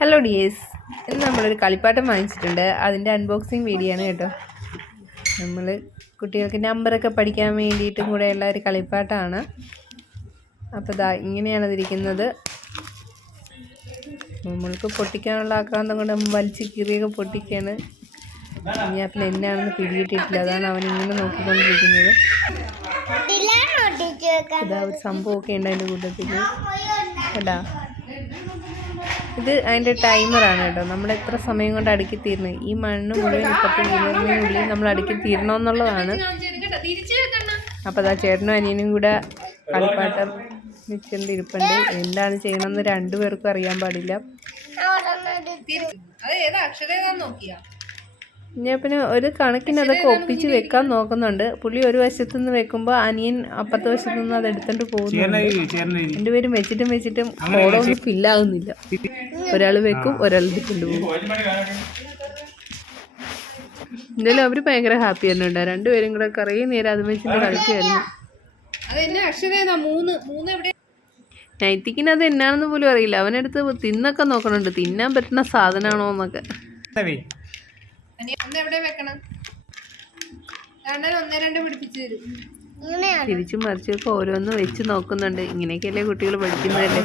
Hello ഡിയേസ് ഇന്ന് നമ്മളൊരു കളിപ്പാട്ടം വാങ്ങിച്ചിട്ടുണ്ട്. അതിന്റെ അൺബോക്സിങ് വീഡിയോ ആണ് കേട്ടോ. നമ്മൾ കുട്ടികൾക്ക് നമ്പറൊക്കെ പഠിക്കാൻ വേണ്ടിയിട്ടും കൂടെയുള്ള ഒരു കളിപ്പാട്ടമാണ് അപ്പോൾ ഇതാ ഇങ്ങനെയാണ് ഇതിരിക്കുന്നത് നമ്മൾക്ക് പൊട്ടിക്കാനുള്ള ആക്രാന്തം കൊണ്ട് നമ്മൾ വലിച്ച് കീറിയൊക്കെ പൊട്ടിക്കാണ്. ഇനി പിന്നെ എന്നാണെന്ന് പിടിയിട്ടിട്ടില്ല. അതാണ് അവൻ ഇങ്ങനെ നോക്കിക്കൊണ്ടിരിക്കുന്നത്. ഇതാ ഒരു സംഭവമൊക്കെ ഉണ്ട് അതിന്റെ കൂട്ടത്തിൽ കേട്ടാ ഇത് അതിന്റെ ടൈമറാണ് കേട്ടോ. നമ്മൾ എത്ര സമയം കൊണ്ട് അടുക്കി തീർന്നു? ഈ മണ്ണ് മുഴുവൻ ഇപ്പത്തെ വീഴുന്നതിനുള്ളിൽ നമ്മൾ അടുക്കി തീരണമെന്നുള്ളതാണ് അപ്പം അപ്പോൾ അതാ ചേട്ടനും അനിയനും കൂടെ കളിപ്പാട്ടം വെച്ചിട്ടുണ്ട് ഇരിപ്പുണ്ട് എന്താണ് ചെയ്യണമെന്ന് രണ്ടുപേർക്കും അറിയാൻ പാടില്ല. അത് ഏതാ അക്ഷരം ഏതാന്ന് നോക്കിയാ? ഞാൻ പിന്നെ ഒരു കണക്കിന് അതൊക്കെ ഒപ്പിച്ച് വെക്കാൻ നോക്കുന്നുണ്ട്. പുള്ളി ഒരു വശത്തു നിന്ന് വെക്കുമ്പോൾ അനിയൻ അപ്പുറത്തെ വശത്തു നിന്ന് അത് എടുത്തോണ്ട് പോകുന്നുണ്ട്. രണ്ടുപേരും വെച്ചിട്ടും വെച്ചിട്ടും ഓടൊന്നും ഫില്ലാകുന്നില്ല ഒരാൾ വെക്കും ഒരാൾ എടുത്തോണ്ട് പോകും. എന്തായാലും അവർ ഭയങ്കര ഹാപ്പി തന്നെ ഉണ്ടാവും രണ്ടുപേരും കൂടെ കുറേ നേരം അത് വെച്ചിട്ട് കളിക്കുമായിരുന്നു അത് എന്നെ മൂന്ന് മൂന്ന് എവിടെ? നൈത്തിക്കിന് അത് എന്നാണെന്ന് പോലും അറിയില്ല. അവനെടുത്ത് തിന്നൊക്കെ നോക്കണുണ്ട്. തിന്നാൻ പറ്റുന്ന സാധനമാണോ എന്നൊക്കെ. അനി ഒന്ന് എവിടെ വെക്കണം? ഒന്നേ രണ്ട് പിടിപ്പിച്ചു തരും. തിരിച്ചു മറിച്ചൊക്കെ ഓരോന്ന് വെച്ച് നോക്കുന്നുണ്ട്. ഇങ്ങനെയൊക്കെയല്ലേ കുട്ടികൾ പഠിക്കുന്നതല്ലേ?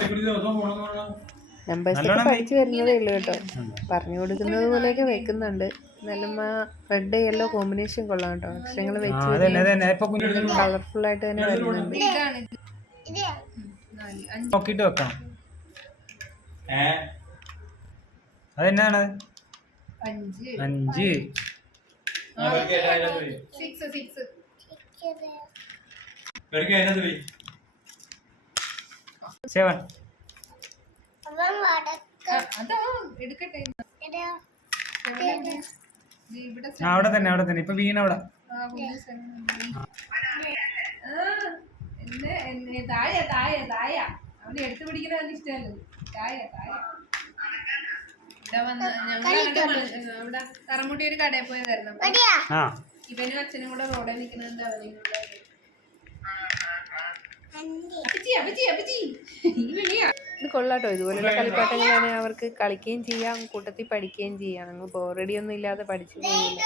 നമ്പേഴ്സൊക്കെ പഠിച്ചു വരുന്നതേ ഉള്ളൂ കേട്ടോ. പറഞ്ഞു കൊടുക്കുന്നത് പോലെയൊക്കെ വെക്കുന്നുണ്ട്. എന്നാലും ആ റെഡ് യെല്ലോ കോമ്പിനേഷൻ കൊള്ളാം കേട്ടോ. അക്ഷരങ്ങൾ വെച്ച് കളർഫുൾ ആയിട്ട് തന്നെ വരുന്നുണ്ട്. ഇതാണ് ഇത്. നോക്കിട്ട് വെക്കാം നോക്കിട്ട് വെക്കണം. അതെന്നാണ്? അഞ്ച്. Six six. സെവൻ. അവിടെ തന്നെ അവിടെ തന്നെ. ഇപ്പൊ വീണ അവിടെ. താഴെ താഴെ താഴെ. അവനെ എടുത്തു പിടിക്കണ ഇഷ്ടമല്ലോ താഴെ താഴെ. ഇവിടെ വന്ന് ഞങ്ങൾ അവിടെ കറമുട്ടി ഒരു കടയിൽ പോയി തരണം ആ. ഇവനും അച്ഛനും കൂടെ റോഡിൽ നിൽക്കുന്നുണ്ട് അവനെയും കൂടെ ഇത് കൊള്ളാട്ടോ. ഇതുപോലുള്ള കളിപ്പാട്ടങ്ങളാണ് അവർക്ക് കളിക്കുകയും ചെയ്യാം കൂട്ടത്തിൽ പഠിക്കുകയും ചെയ്യാം. നിങ്ങൾ ബോറടി ഒന്നും ഇല്ലാതെ പഠിച്ചു പോകില്ല